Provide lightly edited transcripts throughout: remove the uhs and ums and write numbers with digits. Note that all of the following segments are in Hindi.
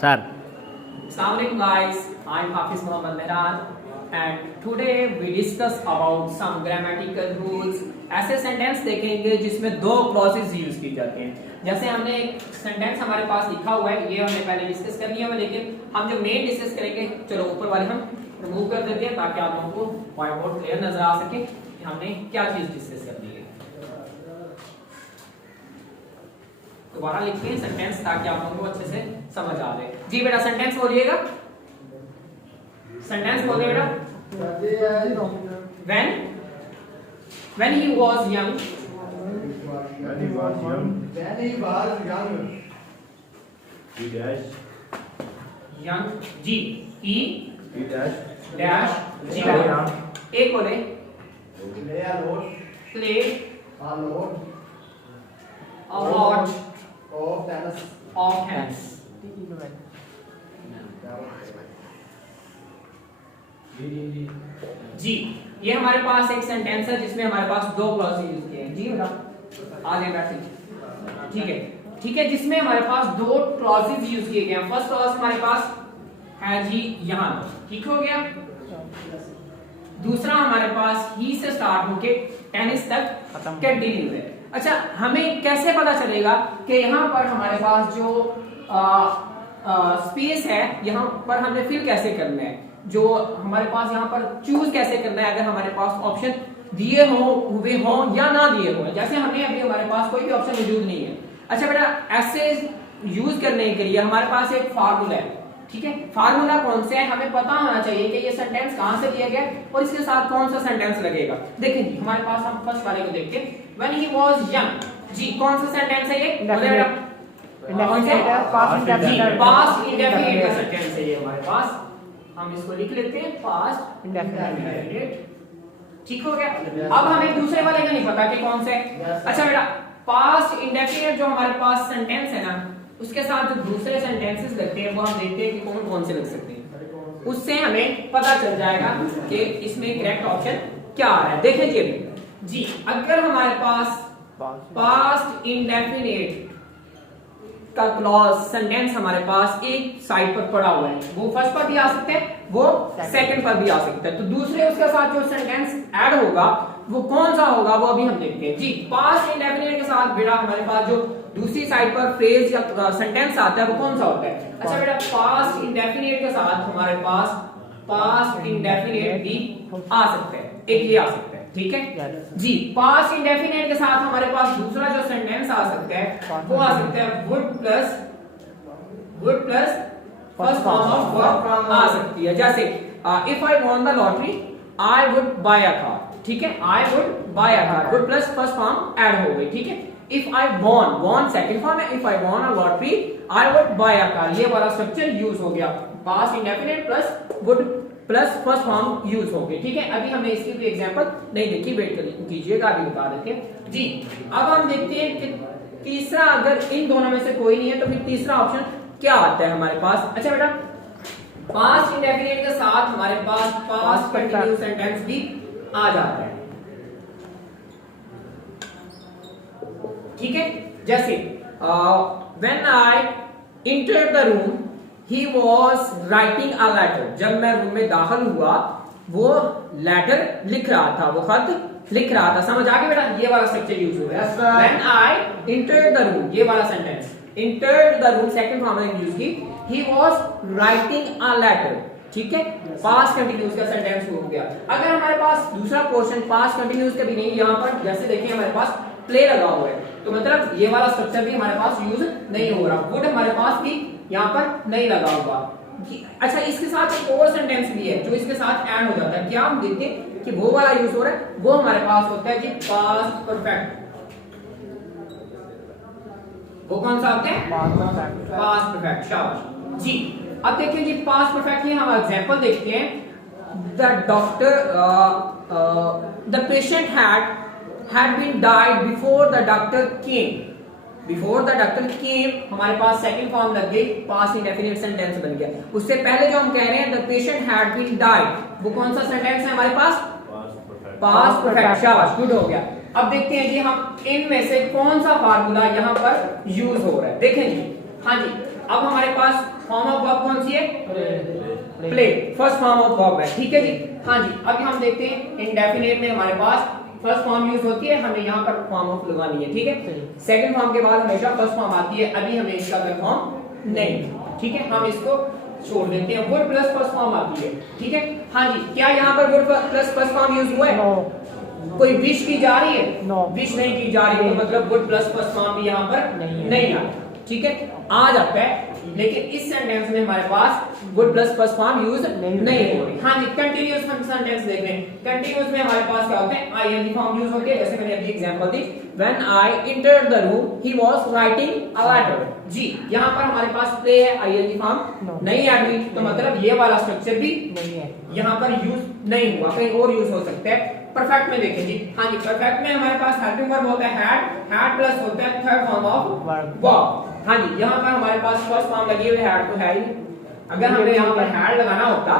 Sir. Assalamualaikum guys, I'm Hafiz Mohammad Mehran and today we discuss about some grammatical rules. ऐसे सेंटेंस देखेंगे जिसमें दो क्लॉजेस यूज की जाती हैं। जैसे हमने एक सेंटेंस हमारे पास लिखा हुआ है, ये हमने पहले डिस्कस कर लिया है, लेकिन हम जो मेन डिस्कस करेंगे, चलो ऊपर वाले हम रिमूव कर देते हैं ताकि आप लोगों को व्हाइट बोर्ड क्लियर नजर आ सके कि हमने क्या चीज डिस्कस कर ली है। दोबारा लिखिए सेंटेंस ताकि आप लोगों को अच्छे से समझ आ जाए। जी बेटा सेंटेंस बोलिएगा, सेंटेंस बोलिए बेटा। when he was young, young ji he dash जी एक बोले play a lot of hands। जी ये हमारे पास एक सेंटेंस है जिसमें हमारे पास दो क्लॉज यूज किए हैं। जी बेटा आ जाए बैठ, ठीक है, जिसमें हमारे पास दो क्लॉजेस यूज किए गए हैं। फर्स्ट क्लॉज हमारे पास है जी यहाँ, ठीक हो गया। दूसरा हमारे पास ही से स्टार्ट होके टेनिस तक कंटिन्यू है। अच्छा, हमें कैसे पता चलेगा कि यहाँ पर हमारे पास जो स्पेस है यहाँ पर हमने फिल कैसे करना है, जो हमारे पास यहाँ पर चूज कैसे करना है अगर हमारे पास ऑप्शन दिए हुए हो या ना दिए हो। जैसे हमें अभी हमारे पास कोई भी ऑप्शन मौजूद नहीं है। अच्छा बेटा, ऐसे यूज करने के लिए हमारे पास एक फार्मूला है, ठीक है। फार्मूला कौन सा है हमें पता होना चाहिए कि ये सेंटेंस कहां से दिया गया और इसके साथ कौन सा सेंटेंस लगेगा। देखिए जी हमारे पास, हम फर्स्ट वाले को देखते हैं। When he was young, जी कौन सा सेंटेंस है ये? पास्ट इंडेफिनिट का सेंटेंस है ये हमारे पास। हम इसको लिख लेते हैं पास्ट इंडेफिनिट, ठीक हो गया। अब हमें दूसरे वाले का नहीं पता कि कौन सा है। अच्छा बेटा, पास्ट इंडेफिनिट जो हमारे पास सेंटेंस है ना, उसके साथ जो दूसरे सेंटेंसेस लगते हैं वो हम देखते हैं कि कौन कौन से लग सकते हैं। उससे हमें पता चल जाएगा कि इसमें करेक्ट ऑप्शन क्या है। देखें जी, अगर हमारे पास पास्ट इंडेफिनिट का क्लॉज सेंटेंस हमारे पास एक साइड पर पड़ा हुआ है, वो फर्स्ट पर भी आ सकते हैं, वो सेकंड पर भी आ सकता है, तो दूसरे उसके साथ जो सेंटेंस ऐड होगा वो कौन सा होगा वो अभी हम देखते हैं। जी पास्ट इंडेफिनिट के साथ बेटा हमारे पास जो दूसरी साइड पर फ्रेज या सेंटेंस आता है वो कौन सा होता है? अच्छा बेटा, पास्ट इंडेफिनिट के साथ हमारे पास पास्ट इंडेफिनिट भी आ सकते हैं, एक ये आ सकता है, ठीक है जी। पास्ट इंडेफिनिट के साथ हमारे पास दूसरा जो सेंटेंस आ सकता है वो आ सकता है would plus first form of verb आ सकती है। जैसे if I won the lottery I would buy a car, ठीक है, I would buy a car, would plus first form add हो गई, ठीक है। If I won second form है, if I won a lottery I would buy a car, ये वाला स्ट्रक्चर यूज हो गया। Past indefinite plus would plus first form use हो गई, ठीक है। अभी हमने इसकी कोई एग्जांपल नहीं देखी, वेट कीजिएगा, अभी बता देते हैं जी। अब हम देखते हैं कि तीसरा, अगर इन दोनों में से कोई नहीं है तो फिर तीसरा ऑप्शन क्या आता है हमारे पास। अच्छा बेटा, पास्ट इंडेफिनिट के साथ हमारे पास पास्ट कंटीन्यूअस सेंटेंस भी आ जाता है, ठीक है। जैसे when I entered the room he was writing a letter, जब मैं रूम में दाखिल हुआ वो लेटर लिख रहा था, वो खत लिख रहा था। समझ आ गया बेटा, ये वाला स्ट्रक्चर यूज हो गया। When I entered the room, ये वाला sentence entered the room second form में यूज की, he was writing a letter, ठीक है, पास्ट कंटीन्यूअस का सेंटेंस हो गया। अगर हमारे पास दूसरा पोर्शन पास्ट कंटीन्यूअस का भी नहीं, यहाँ पर जैसे देखिए हमारे पास प्ले लगा हुआ है, तो मतलब ये वाला स्ट्रक्चर भी हमारे पास यूज नहीं हो रहा। वुड हमारे पास भी यहाँ पर नहीं लगा हुआ। अच्छा, इसके साथ एक और सेंटेंस भी है जो इसके साथ ऐड हो जाता है। क्या हम देखते हैं कि वो वाला यूज हो रहा है, वो हमारे पास होता है जी पास्ट परफेक्ट। वो कौन सा होता है? पास्ट परफेक्ट, शाबाश जी। अब देखिए जी पास्ट परफेक्ट में हम एग्जांपल देखते हैं। The doctor the patient had been died before the doctor came, before the doctor came हमारे पास सेकंड फॉर्म लग गई, पास्ट इंडेफिनिट सेंटेंस बन गया। उससे पहले जो हम कह रहे हैं the patient had been died, वो कौन सा सेंटेंस है हमारे पास? पास्ट परफेक्ट, शाबाश, गुड हो गया। अब देखते हैं जी हम इनमें से कौन सा फार्मूला यहाँ पर यूज हो रहा है। देखें जी, हाँ जी, अब हमारे पास फॉर्म ऑफ वर्ब कौन सी है? Play, first form of verb है, ठीक है जी। हाँ जी, अभी हम देखते हैं इंडेफिनिट में हमारे पास फर्स्ट फॉर्म यूज होती है, हमें यहाँ पर फॉर्म ऑफ लगानी है, ठीक है। सेकंड फॉर्म के बाद हमेशा फर्स्ट फॉर्म आती है, अभी हमें इसका फॉर्म नहीं, ठीक है, हम इसको छोड़ देते हैं। वुड प्लस फर्स्ट फॉर्म आती है, ठीक है। हाँ जी, क्या यहाँ पर would plus first form use हुआ है? कोई विश की जा रही है? विश नहीं की जा रही है, तो मतलब वुड प्लस फर्स्ट फॉर्म भी यहाँ पर नहीं आता, ठीक है। आ जाता है, लेकिन इस सेंटेंस में हमारे पास would plus first form use नहीं हो रही। हाँ जी, कंटीन्यूअस सेंटेंस देख रहे हैं। कंटीन्यूअस में हमारे पास क्या होते हैं? आईएनजी फॉर्म यूज होते हैं, जैसे मैंने अभी एग्जांपल दी, when I entered the room he was writing a letter. जी, यहाँ पर हमारे पास प्ले है, आईएनजी फॉर्म नहीं ऐड हुई, तो मतलब ये वाला स्ट्रक्चर भी नहीं है, यहाँ पर यूज नहीं हुआ, कहीं और यूज हो सकता है। परफेक्ट में देखें जी, हाँ जी, परफेक्ट में हमारे पास हेल्पिंग वर्ब होता है हैड प्लस होता है थर्ड फॉर्म ऑफ वर्ब। हाँ जी, यहाँ पर हमारे पास फर्स्ट फॉर्म लगी हुई हैड तो है ही, अगर हमें यहाँ पर हैड लगाना होता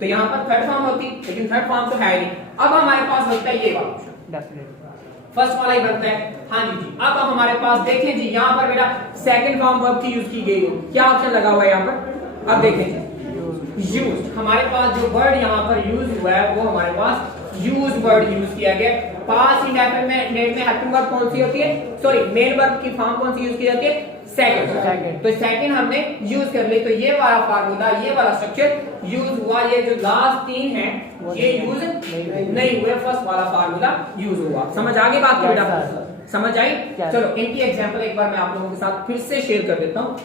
तो यहाँ पर थर्ड फॉर्म होती, लेकिन थर्ड फॉर्म तो है ही। अब हमारे पास होता है ये वाला, फर्स्ट वाला ही बनता है। हाँ जी, अब हमारे पास देखें जी, यहाँ पर मेरा सेकंड फॉर्म वर्ब की यूज की गई हो, क्या ऑप्शन लगा हुआ है यहाँ पर? अब देखें जी, यूज, हमारे पास जो वर्ड यहाँ पर यूज हुआ है वो हमारे पास यूज वर्ड यूज किया गया। पास्ट इंडेफिनिट में हेल्पिंग वर्ब कौन सी होती है? सॉरी, मेन वर्ब की फॉर्म कौन सी यूज की जाती है? सेकंड। तो सेकंड हमने यूज कर ली, तो ये वाला फार्मूला, ये वाला स्ट्रक्चर यूज हुआ। ये जो लास्ट तीन है ये यूज नहीं हुए, फर्स्ट वाला फार्मूला यूज हुआ। समझ आ गई बात की बेटा? समझ आई? चलो इनकी एग्जांपल एक बार मैं आप लोगों के साथ फिर से शेयर कर देता हूँ।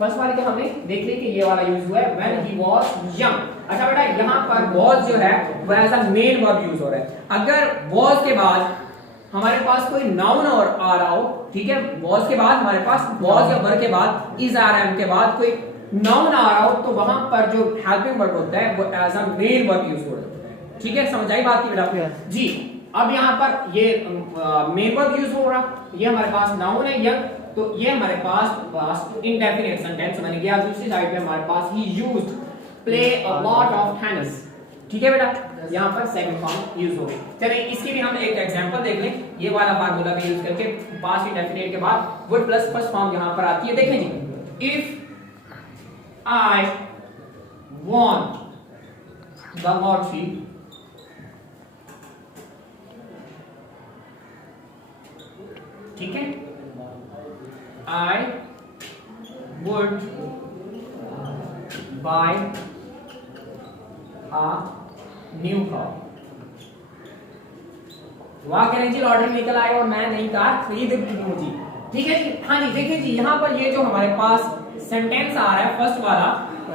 फर्स्ट वाले को हमने देख ली कि ये वाला यूज हुआ है व्हेन ही वाज यंग। अच्छा बेटा, यहाँ पर वाज जो है वो as a main verb use हो रहा है। अगर वाज के बाद हमारे पास कोई नाउन और आ रहा हो, ठीक है, वाज के बाद हमारे पास वाज या वर के बाद इज आ रहा है, उनके बाद कोई नाउन आ रहा हो, तो वहां पर जो हेल्पिंग वर्ब होता है वो as a main verb use हो रहा है, ठीक है। समझ आई बात की बेटा? जी, अब यहाँ पर ये मेन वर्ब यूज हो रहा, ये हमारे पास नाउन है यंग, तो ये हमारे पास इंडेफिनिट सेंटेंस बन गया। दूसरी साइड पे हमारे पास he used play a lot of tennis, ठीक है बेटा, यहाँ पर सेकंड फॉर्म यूज हो गई। चलिए इसकी भी हम एक एग्जांपल देख लें, ये वाला फार्मूला भी यूज करके पास्ट इंडेफिनिट के बाद वुड प्लस फर्स्ट फॉर्म यहाँ पर आती है। देखें जी, if I want the lottery, ठीक है, I would buy a new car। वाह करें जी, लॉटरी निकल आए और मैं नई कार खरीद लूं जी, ठीक है जी। हाँ जी, देखिए जी, यहाँ पर ये जो हमारे पास सेंटेंस आ रहा है फर्स्ट वाला,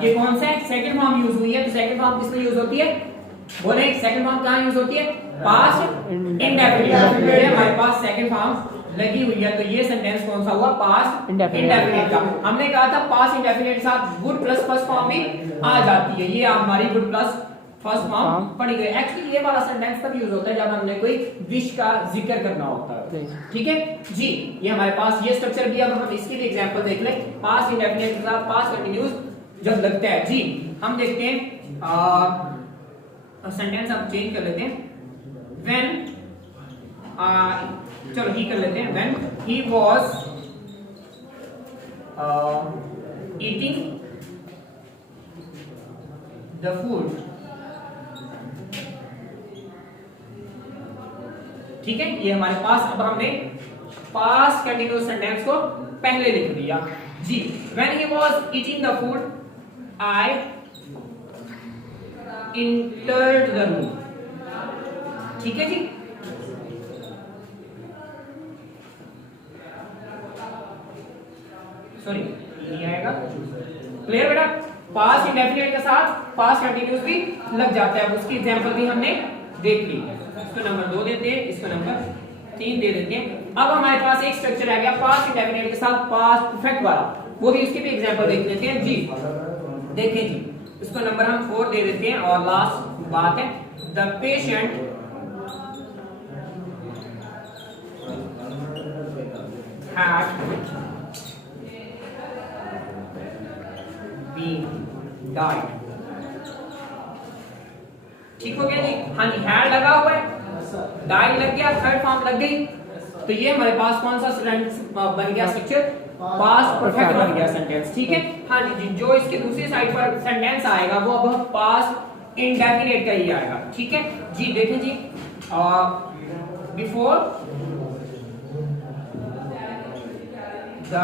ये कौन सा है? सेकंड फॉर्म यूज हुई है। तो सेकंड फॉर्म किसमें यूज होती है? बोले सेकंड फॉर्म कहाँ यूज होती है? Past indefinite. हमारे पास सेकंड फॉर्म लगी हुई है, तो ये सेंटेंस कौन सा हुआ? पास्ट इंडेफिनिट का। हमने कहा था पास्ट इंडेफिनिट के साथ वुड प्लस फर्स्ट फॉर्म भी आ जाती है, ये हमारी वुड प्लस फर्स्ट फॉर्म पड़ी गई। एक्चुअली ये वाला सेंटेंस तब यूज होता है जब हमने कोई विश का जिक्र करना होता है, ठीक है जी। ये हमारे पास ये स्ट्रक्चर भी, अब हम इसकी भी एग्जांपल देख लें। पास्ट इंडेफिनिट के साथ पास्ट कंटीन्यूअस जब लगता है जी, हम देखते हैं सेंटेंस अब चेंज कर लेते हैं। व्हेन चलो ही कर लेते हैं, when he was eating the food, ठीक है। ये हमारे पास, अब हमने पास्ट कंटीन्यूअस सेंटेंस को पहले लिख दिया जी। When he was eating the food I entered the room, ठीक है जी। सॉरी, नहीं आएगा, क्लियर बेटा? पास्ट इंडेफिनिट के साथ पास्ट कंटीन्यूअस भी लग जाता है। उसकी एग्जांपल भी हमने देख ली। इसको नंबर 2 देते हैं, इसको नंबर 3 दे देते हैं। अब हमारे पास एक स्ट्रक्चर आ गया पास्ट इंडेफिनिट के साथ पास्ट परफेक्ट वाला, वो भी उसकी भी एग्जांपल देख लेते हैं जी। देखें जी, इसको नंबर हम 4 दे देते हैं। और लास्ट बात है, द पेशेंट had died, ठीक हो गया जी। हाँ जी, हैड लगा हुआ है, डाइड लग गया, थर्ड फॉर्म लग गई, तो ये हमारे पास कौन सा बन गया स्ट्रक्चर? पास्ट परफेक्ट बन गया सेंटेंस, ठीक है। हाँ जी, जो इसके दूसरी साइड पर सेंटेंस आएगा वो अब पास्ट इंडेफिनिट का ही आएगा, ठीक है जी। देखें जी, बिफोर द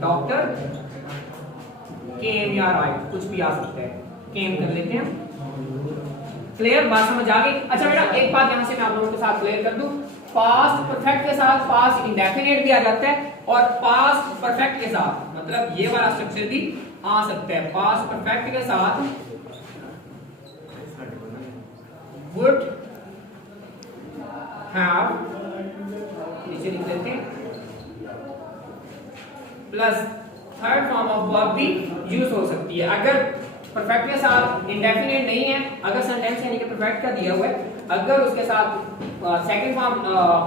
डॉक्टर केम या राइट, कुछ भी आ सकता है, केम कर लेते हैं। क्लियर, बात समझ आ गई? अच्छा बेटा एक बात यहां से मैं आप लोगों के साथ क्लियर कर दूं, पास्ट परफेक्ट के साथ पास्ट इंडेफिनिट भी आ जाता है और पास्ट परफेक्ट के साथ मतलब ये वाला स्ट्रक्चर भी आ सकता है। पास्ट परफेक्ट के साथ वुड हैव, नीचे लिख देते हैं, plus third form of verb भी यूज हो सकती है। अगर परफेक्ट के साथ इंडेफिनिट नहीं है, अगर सेंटेंस यानी कि परफेक्ट का दिया हुआ है, अगर उसके साथ सेकंड फॉर्म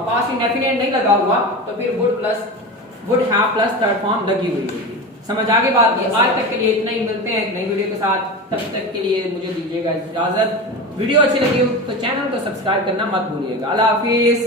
पास्ट इंडेफिनिट नहीं लगा हुआ तो फिर would have plus third form लगी हुई होगी। समझ आ गई बात? ये आज तक के लिए इतना ही, मिलते हैं एक नई वीडियो के साथ, तब तक के लिए मुझे दीजिएगा इजाजत। वीडियो अच्छी लगी हो तो चैनल को सब्सक्राइब करना मत भूलिएगा। अल्लाह हाफिज।